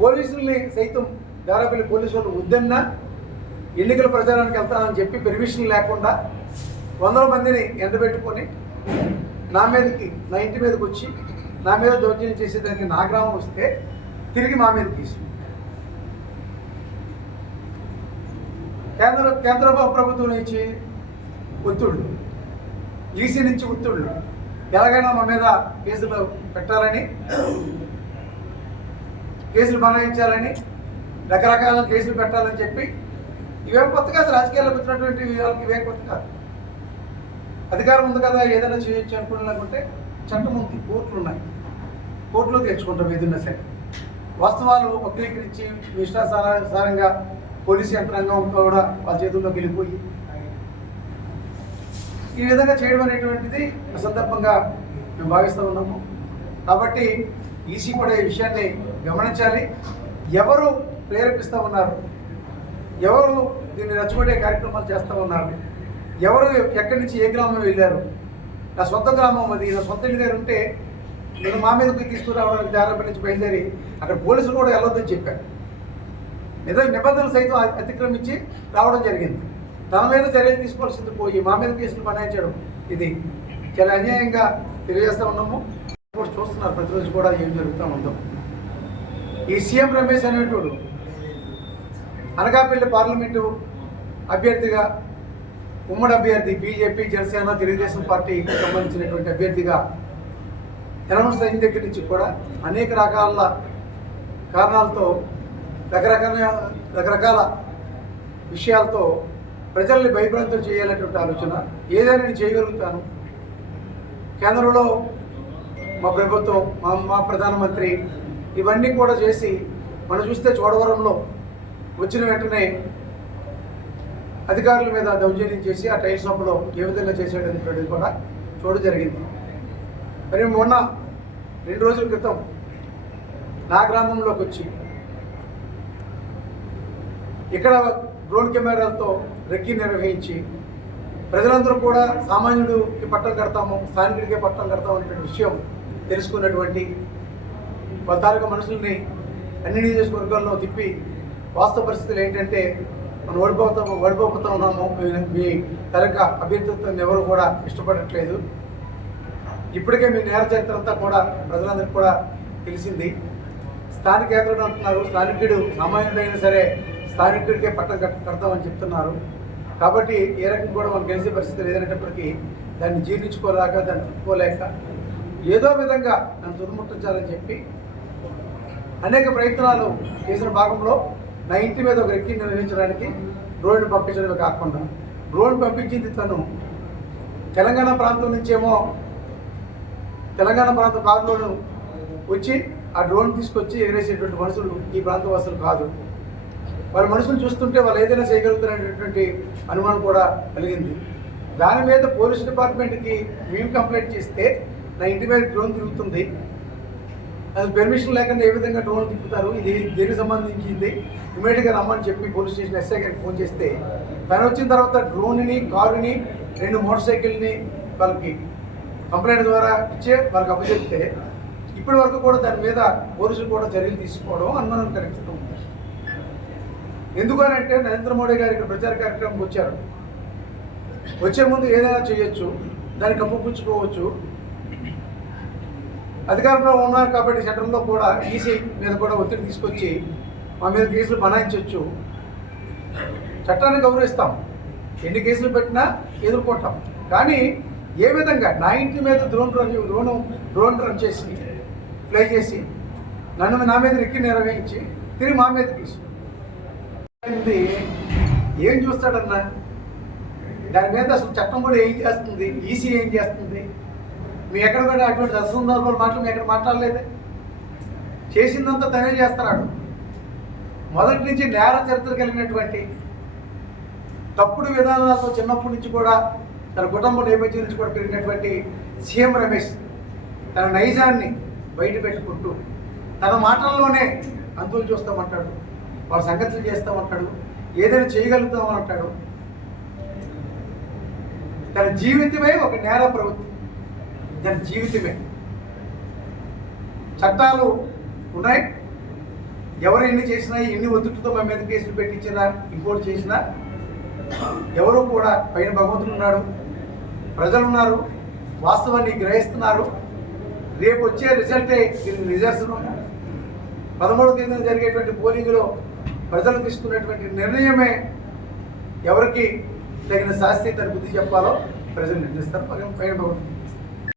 పోలీసుల్ని సైతం దారాపల్లి పోలీసు వాళ్ళు వద్దన్నా ఎన్నికల ప్రచారానికి వెళ్తానని చెప్పి పెర్మిషన్ లేకుండా వందల మందిని ఎండబెట్టుకొని నా ఇంటి మీదకి వచ్చి నా మీద దౌర్జన్యం చేసేదానికి నా గ్రామం వస్తే తిరిగి మా మీద తీసుకు కేంద్ర ప్రభుత్వం నుంచి ఒత్తిళ్ళు, ఈసీ నుంచి ఒత్తిళ్ళు, ఎలాగైనా మా మీద కేసులు పెట్టాలని, కేసులు బనాయించాలని, రకరకాల కేసులు పెట్టాలని చెప్పి ఇవేం కొత్త కాదు. రాజకీయాల్లో వచ్చినటువంటి వాళ్ళకి ఇవేం కొత్త కాదు. అధికారం ఉంది కదా ఏదైనా చేయొచ్చు అనుకునేలాగుంటే చట్టం ఉంది, కోర్టులు ఉన్నాయి, కోర్టులో తెచ్చుకుంటాం ఏదైనా సరే. వాస్తవాలు వక్రీకరించి ఇష్టాసారంగా పోలీసు యంత్రాంగం కూడా వాళ్ళ చేతుల్లోకి వెళ్ళిపోయి ఈ విధంగా చేయడం అనేటువంటిది సందర్భంగా మేము భావిస్తూ ఉన్నాము. కాబట్టి ఈసీ కూడా ఈ విషయాన్ని గమనించాలి. ఎవరు ప్రేరేపిస్తూ ఉన్నారు, ఎవరు దీన్ని రెచ్చగొట్టే కార్యక్రమాలు చేస్తూ ఉన్నారు, ఎవరు ఎక్కడి నుంచి ఏ గ్రామం వెళ్ళారు. నా సొంత గ్రామం అది, నా సొంత ఇంటి దగ్గర ఉంటే నేను మా మీదకి తీసుకురావడానికి దారాపల్లి నుంచి బయలుదేరి అక్కడ పోలీసులు కూడా వెళ్ళొద్దని చెప్పారు. నిబంధనలు సైతం అతిక్రమించి రావడం జరిగింది. తన మీద చర్యలు తీసుకోవాల్సింది పోయి మా మీద కేసులు బనాయించడం ఇది చాలా అన్యాయంగా తెలియజేస్తూ ఉన్నాము. చూస్తున్నారు ప్రతిరోజు కూడా ఏం జరుగుతూ ఉందో. ఈ సీఎం రమేష్ అనేటోడు అనకాపల్లి పార్లమెంటు అభ్యర్థిగా, ఉమ్మడి అభ్యర్థి, బీజేపీ, జనసేన, తెలుగుదేశం పార్టీకి సంబంధించినటువంటి అభ్యర్థిగా అనౌన్స్ అయిన దగ్గర నుంచి కూడా అనేక రకాల కారణాలతో రకరకాల విషయాలతో ప్రజల్ని భయభ్రాంతులు చేయాలనేటువంటి ఆలోచన. ఏదైనా నేను చేయగలుగుతాను, కేంద్రంలో మా ప్రభుత్వం, మా ప్రధానమంత్రి ఇవన్నీ కూడా చేసి మనం చూస్తే చోడవరంలో వచ్చిన వెంటనే అధికారుల మీద దౌర్జన్యం చేసి ఆ టైల్ షాపులో ఏ విధంగా చేసేటటువంటిది కూడా చూడడం జరిగింది. మరి మొన్న 2 రోజుల క్రితం నా గ్రామంలోకి వచ్చి ఇక్కడ డ్రోన్ కెమెరాలతో రెక్కి నిర్వహించి ప్రజలందరూ కూడా సామాన్యుడికి పట్టం కడతాము, స్థానికుడికే పట్టం కడతాము అనేటువంటి విషయం తెలుసుకున్నటువంటి తాలూకా మనుషుల్ని అన్ని నియోజకవర్గాల్లో తిప్పి వాస్తవ పరిస్థితులు ఏంటంటే మనం ఓడిపోతూ ఉన్నాము, మీ తాలూకా అభ్యర్థిత్వాన్ని ఎవరు కూడా ఇష్టపడట్లేదు. ఇప్పటికే మీ నేర చరిత్ర అంతా కూడా ప్రజలందరికీ కూడా తెలిసింది. స్థానికేతరుడు అంటున్నారు, స్థానికుడు సామాన్యుడైనా సరే స్థానికుడికే పట్టం కడతామని చెప్తున్నారు. కాబట్టి ఏ రకంగా కూడా మనం గెలిచే పరిస్థితి లేదనేటప్పటికీ దాన్ని జీర్ణించుకోలేక, దాన్ని తిప్పుకోలేక ఏదో విధంగా నన్ను తుదముట్టించాలని చెప్పి అనేక ప్రయత్నాలు చేసిన భాగంలో నా ఇంటి మీద ఒక రెక్కి నిర్వహించడానికి డ్రోన్ పంపించడమే కాకుండా డ్రోన్ పంపించింది తను తెలంగాణ ప్రాంతం నుంచేమో తెలంగాణ ప్రాంతం కారులోను వచ్చి ఆ డ్రోన్ తీసుకొచ్చి ఎగరేసేటువంటి మనుషులు ఈ ప్రాంత వాసులు కాదు. వాళ్ళ మనుషులు చూస్తుంటే వాళ్ళు ఏదైనా చేయగలుగుతారనేటువంటి అనుమానం కూడా కలిగింది. దాని మీద పోలీస్ డిపార్ట్మెంట్కి మేము కంప్లైంట్ చేస్తే నా ఇంటి మీద డ్రోన్ తిరుగుతుంది, అది పెర్మిషన్ లేకుండా ఏ విధంగా డ్రోన్ తిప్పుతారు, ఇది దేనికి సంబంధించింది, ఇమీడియట్గా రమ్మని చెప్పి పోలీస్ స్టేషన్ ఎస్ఐ గారికి ఫోన్ చేస్తే తను వచ్చిన తర్వాత డ్రోన్ని, కారుని, 2 మోటార్ సైకిల్ని వాళ్ళకి కంప్లైంట్ ద్వారా ఇచ్చే వాళ్ళకి అప్పచెప్తే ఇప్పటి వరకు కూడా దాని మీద పోలీసులు కూడా చర్యలు తీసుకోవడం అనుమానం కలిగిస్తూ ఉంది. ఎందుకనంటే నరేంద్ర మోడీ గారు ఇక్కడ ప్రచార కార్యక్రమం వచ్చారు, వచ్చే ముందు ఏదైనా చేయొచ్చు, దాన్ని కప్పుపుచ్చుకోవచ్చు. అధికారంలో ఉన్నారు కాబట్టి సెంట్రల్లో కూడా ఈసీ మీద కూడా ఒత్తిడి తీసుకొచ్చి మా మీద కేసులు బనాయించవచ్చు. చట్టాన్ని గౌరవిస్తాం, ఎన్ని కేసులు పెట్టినా ఎదుర్కొంటాం. కానీ ఏ విధంగా నా ఇంటి మీద డ్రోన్ రన్ చేసి ఫ్లై చేసి నా మీద రెక్కి నిర్వహించి తిరిగి మా మీద తీసుకు ఏం చూస్తాడన్నా? దాని మీద అసలు చట్టం కూడా ఏం చేస్తుంది, ఈసీ ఏం చేస్తుంది? మీ ఎక్కడ కూడా అటువంటి సందర్భాలు మాటలు మీ ఎక్కడ మాట్లాడలేదే. చేసిందంతా తనే చేస్తున్నాడు. మొదటి నుంచి నేర చరిత్ర కలిగినటువంటి తప్పుడు విధానాలతో చిన్నప్పటి నుంచి కూడా తన కుటుంబ నేపథ్యం నుంచి కూడా పెరిగినటువంటి సీఎం రమేష్ తన నైజాన్ని బయట పెట్టుకుంటూ తన మాటల్లోనే అంతులు చూస్తామంటాడు, వాళ్ళ సంగతులు చేస్తామంటాడు, ఏదైనా చేయగలుగుతామంటాడు. తన జీవితమే ఒక నేర ప్రవృత్తి, తన జీవితమే. చట్టాలు ఉన్నాయి, ఎవరు ఎన్ని చేసినా ఎన్ని ఒత్తిడితో మా మీద కేసులు పెట్టించినా ఇంకోటి చేసినా ఎవరు కూడా పైన భగవంతుడు ఉన్నాడు, ప్రజలు ఉన్నారు, వాస్తవాన్ని గ్రహిస్తున్నారు. రేపు వచ్చే రిజల్టే దీనికి నిదర్శనం. 13వ తేదీన జరిగేటువంటి పోలింగ్లో ప్రజలు తీసుకున్నటువంటి నిర్ణయమే ఎవరికి తగిన శాస్తి తన బుద్ధి చెప్పాలో ప్రజలు నిర్ణయిస్తారు. పైన భగవంతుడు.